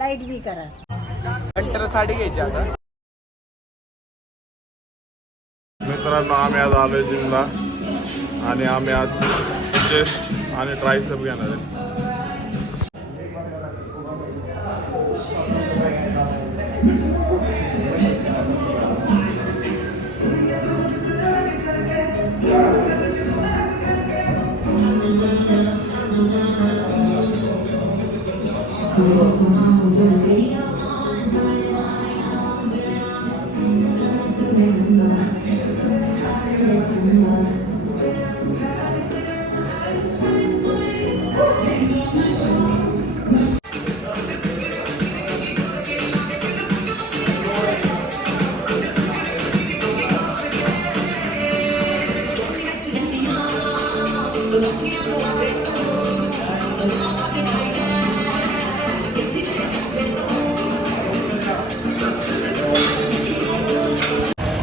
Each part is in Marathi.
लाईट बी करा. कंटर साडी घ्यायची आता. मित्रांनो आम्ही आज आलोय जिमला आणि आम्ही आज चेस्ट आणि ट्रायसेप घेणार आहे.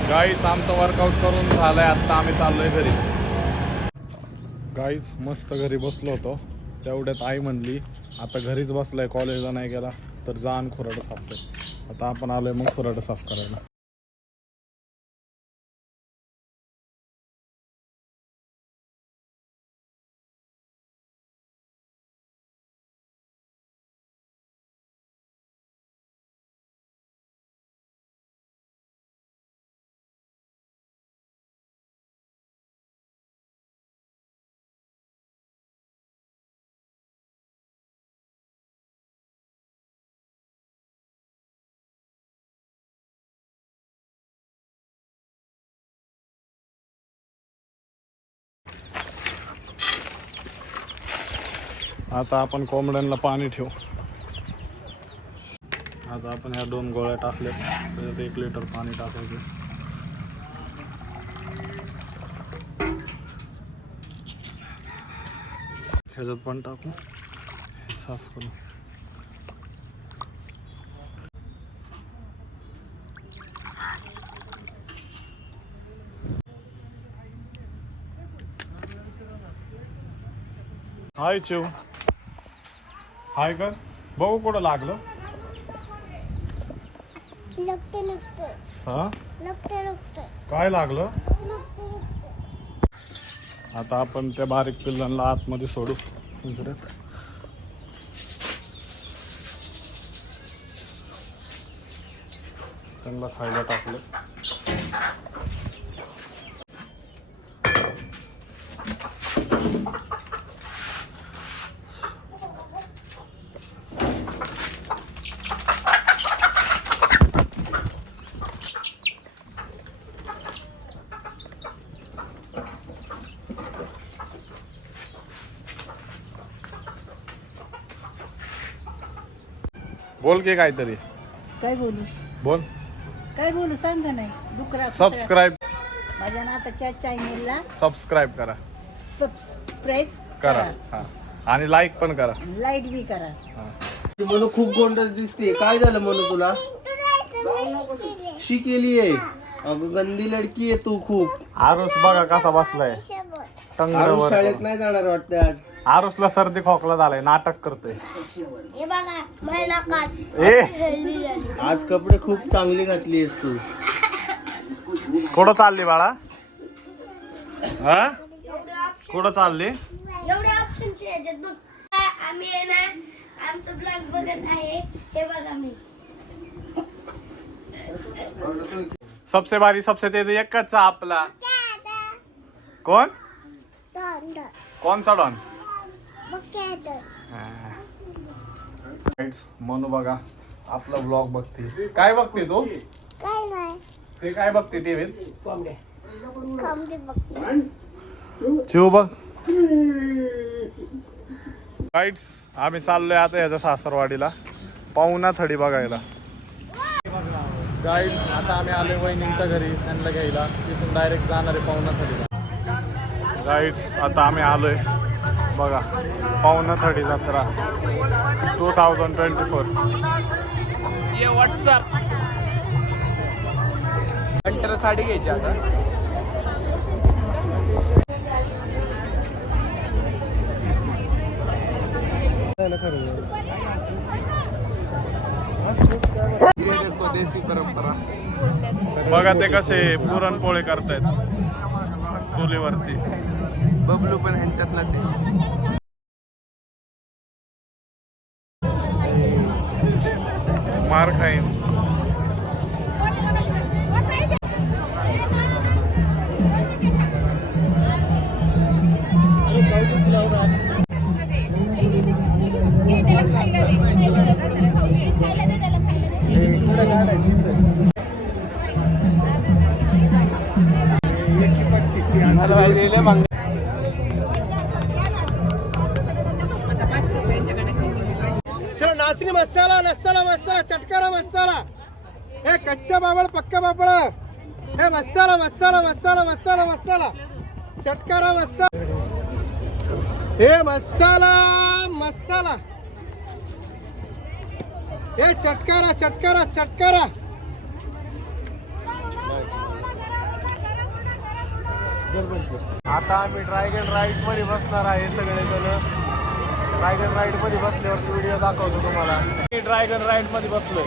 गाईज आमचं वर्कआउट करून झालंय. आता आम्ही चाललोय घरी. गाईज मस्त घरी बसलो होतो तेवढ्यात आई म्हणली आता घरीच बसलाय कॉलेजला नाही गेला तर जा आणि खुराडं साफ कर. आता आपण आलोय मग खुराडं साफ करायला. आता आपण कोंबड्यांना पाणी ठेवू. आता आपण ह्या 2 गोळ्या टाकल्या त्याच्यात 1 लिटर पाणी टाकायचं. ह्याच्यात पण टाकू. हे साफ करू. हाय चिव. हाय कर. बघू कुठं लागलं. हा काय लागलं. आता आपण त्या बारीक पिल्लांना आतमध्ये सोडू. दुसऱ्यात त्यांना खायला टाकलं. बोल के काहीतरी. काय बोलू बोल. काय बोलू सांग नाही. डुकरा सबस्क्राईब. माझ्या नाताच्या चॅनेलला सबस्क्राईब करा. सबस्क्राईब करा. हा आणि लाईक पण करा. लाईट बी करा. म्हणून खूप गोंडस दिसते. काय झालं म्हणून तुला. शी केलीये. अगं गंदी लडकी आहे तू खूप. आरुष बघा कसा बसलाय टंगरावर. शाळेत नाही जाणार वाटतं आज. आरुषला सर्दी खोकला झालाय. नाटक करतोय. आज कपडे खूप चांगली घातली आहेस तू. कुठं चालली बाळा. हा कुठं चालली. एवढे ऑप्शन आम्ही आहे ना आमचं ब्लॉग बघत आहे. हे बघा मी सबसे भारी सबसे तेज एकच आपला कोण. कोणचा डॉन. म्हणू बघा आपला ब्लॉग बघते. काय बघते तू. काय नाही ते काय बघते टीव्हीत. कॉमेडी बघ. चिव बघ. गाईड्स आम्ही चाललोय आता याच्या सासरवाडीला पाहुणा थडी बघायला. गाईड्स आता आम्ही आलोय वहिनींच्या घरी त्यांना घ्यायला. तिथून डायरेक्ट जाणार आहे पाहुणा थडीला. गाईड्स आता आम्ही आलोय बघा पाहुणा थडी जत्रा 2024. ये व्हॉट्सअप. कंटर साडी घ्यायची आता. देसी परंपरा. बघा ते कसे पुरणपोळे करतायत चुलीवरती. बबलू पण ह्यांच्यातलाच आहे. मार खाईन. नाचणी मसाला मसाला मसाला चटकारा मसाला हे कच्चा बाबळ पक्का बाबळ हे मसाला मसाला मसाला मसाला मसाला चटकारा मसाला हे मसाला मसाला हे चटकारा चटकारा चटकारा. आता आम्ही ड्रॅगन राईड मध्ये बसणार आहे सगळेजण. ड्रॅगन राईड मध्ये बसल्यावरती व्हिडिओ दाखवतो तुम्हाला. मी ड्रॅगन राईड मध्ये बसलोय.